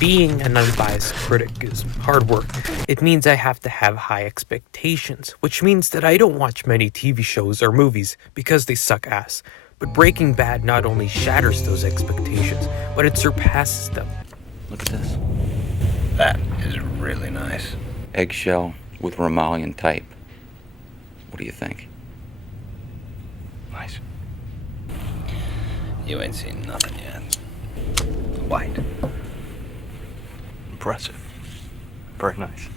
Being an unbiased critic is hard work. It means I have to have high expectations, which means that I don't watch many TV shows or movies because they suck ass. But Breaking Bad not only shatters those expectations, but it surpasses them. Look at this. That is really nice. Eggshell with Romalian type. What do you think? Nice. You ain't seen nothing yet. White. Impressive. Very nice.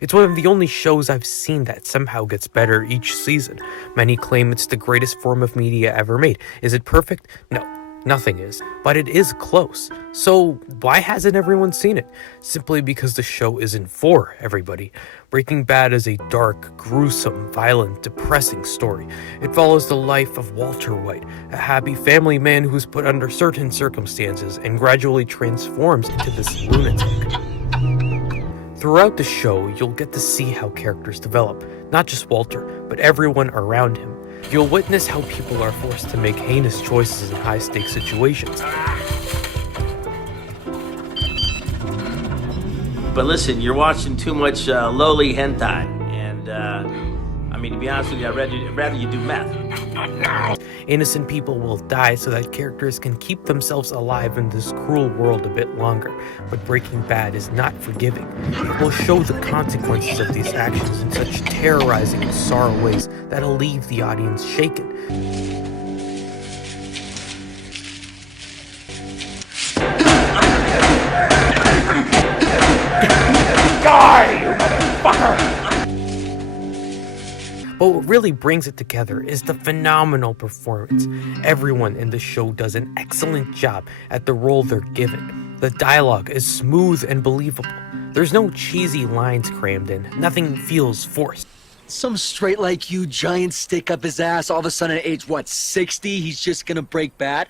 It's one of the only shows I've seen that somehow gets better each season. Many claim it's the greatest form of media ever made. Is it perfect? No, nothing is. But it is close. So why hasn't everyone seen it? Simply because the show isn't for everybody. Breaking Bad is a dark, gruesome, violent, depressing story. It follows the life of Walter White, a happy family man who's put under certain circumstances and gradually transforms into this lunatic. Throughout the show, you'll get to see how characters develop, not just Walter, but everyone around him. You'll witness how people are forced to make heinous choices in high-stakes situations. But listen, you're watching too much lowly hentai, and I mean, to be honest with you, I'd rather you do meth. Innocent people will die so that characters can keep themselves alive in this cruel world a bit longer. But Breaking Bad is not forgiving. It will show the consequences of these actions in such terrorizing and sorrow ways that'll leave the audience shaken. Die, you motherfucker! But what really brings it together is the phenomenal performance. Everyone in the show does an excellent job at the role they're given. The dialogue is smooth and believable. There's no cheesy lines crammed in. Nothing feels forced. Some straight like you giant stick up his ass, all of a sudden at age, 60, he's just gonna break bad?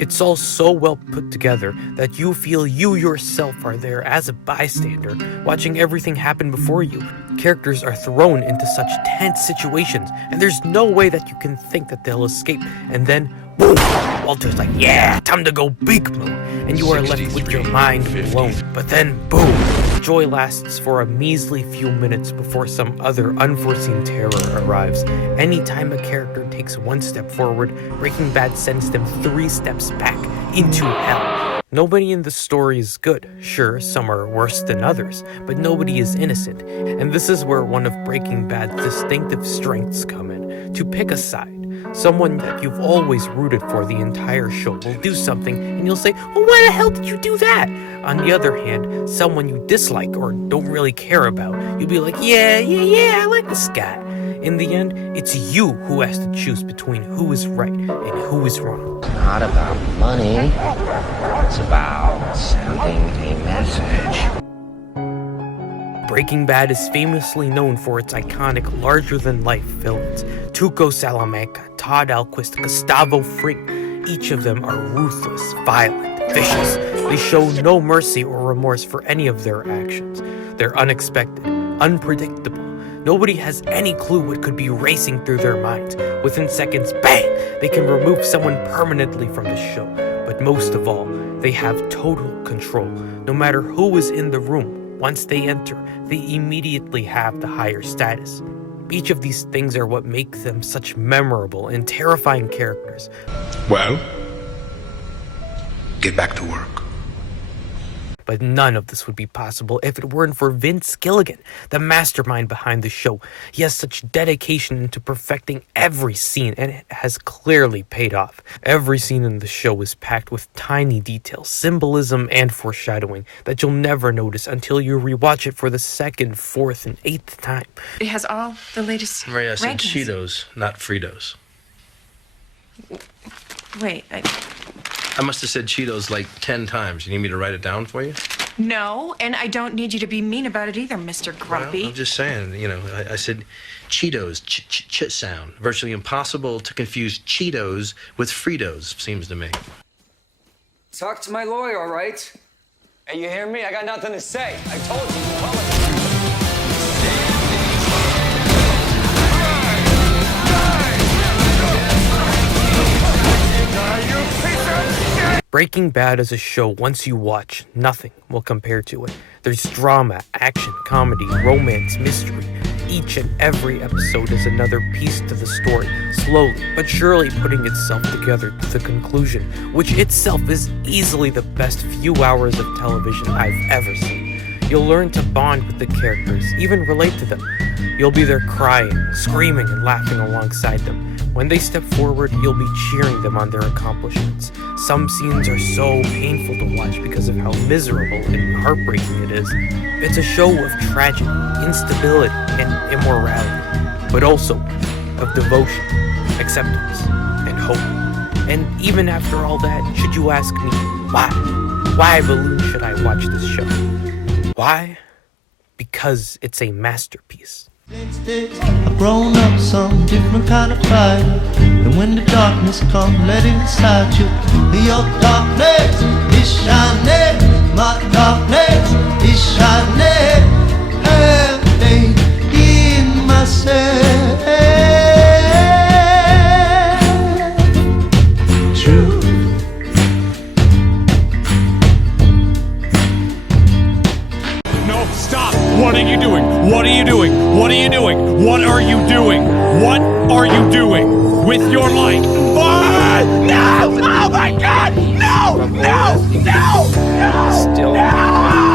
It's all so well put together that you feel you yourself are there as a bystander, watching everything happen before you. Characters are thrown into such tense situations, and there's no way that you can think that they'll escape. And then, boom! Walter's like, yeah, time to go big mode, and you are left with your mind blown. But then, boom! Joy lasts for a measly few minutes before some other unforeseen terror arrives. Anytime a character takes one step forward, Breaking Bad sends them 3 steps back into hell. Nobody in the story is good. Sure, some are worse than others, but nobody is innocent. And this is where one of Breaking Bad's distinctive strengths come in. To pick a side. Someone that you've always rooted for the entire show will do something and you'll say, well, why the hell did you do that? On the other hand, someone you dislike or don't really care about, you'll be like, yeah, I like this guy. In the end, it's you who has to choose between who is right and who is wrong. It's not about money. It's about sending a message. Breaking Bad is famously known for its iconic larger-than-life villains. Tuco Salamanca, Todd Alquist, Gustavo Fring. Each of them are ruthless, violent, vicious. They show no mercy or remorse for any of their actions. They're unexpected, unpredictable. Nobody has any clue what could be racing through their minds. Within seconds, bang! They can remove someone permanently from the show. But most of all, they have total control. No matter who is in the room, once they enter, they immediately have the higher status. Each of these things are what make them such memorable and terrifying characters. Well, get back to work. But none of this would be possible if it weren't for Vince Gilligan, the mastermind behind the show. He has such dedication into perfecting every scene, and it has clearly paid off. Every scene in the show is packed with tiny details, symbolism, and foreshadowing that you'll never notice until you rewatch it for the 2nd, 4th, and 8th time. It has all the latest Maria, I said rankings. Cheetos, not Fritos. Wait, I must have said Cheetos like 10 times. You need me to write it down for you? no, and I don't need you to be mean about it either, Mr. Grumpy. Well, I'm just saying, I said Cheetos, ch sound. Virtually impossible to confuse Cheetos with Fritos, seems to me. Talk to my lawyer, all right? Hey, you hear me? I got nothing to say. I told you. Call it. You piece of shit! Breaking Bad is a show once you watch, nothing will compare to it. There's drama, action, comedy, romance, mystery. Each and every episode is another piece to the story, slowly but surely putting itself together to the conclusion, which itself is easily the best few hours of television I've ever seen. You'll learn to bond with the characters, even relate to them. You'll be there crying, screaming, and laughing alongside them. When they step forward, you'll be cheering them on their accomplishments. Some scenes are so painful to watch because of how miserable and heartbreaking it is. It's a show of tragedy, instability, and immorality, but also of devotion, acceptance, and hope. And even after all that, should you ask me, why? Why, Balloon, should I watch this show? Why? Because it's a masterpiece. I've grown up some different kind of fighter. And when the darkness comes, let it inside you. Your darkness is shining. My darkness is shining. Have faith in myself. True. No, stop! What are you doing? What are you doing? What are you doing? What are you doing? What are you doing with your life? What? No! Oh my God! No! No! No! No! Still. No!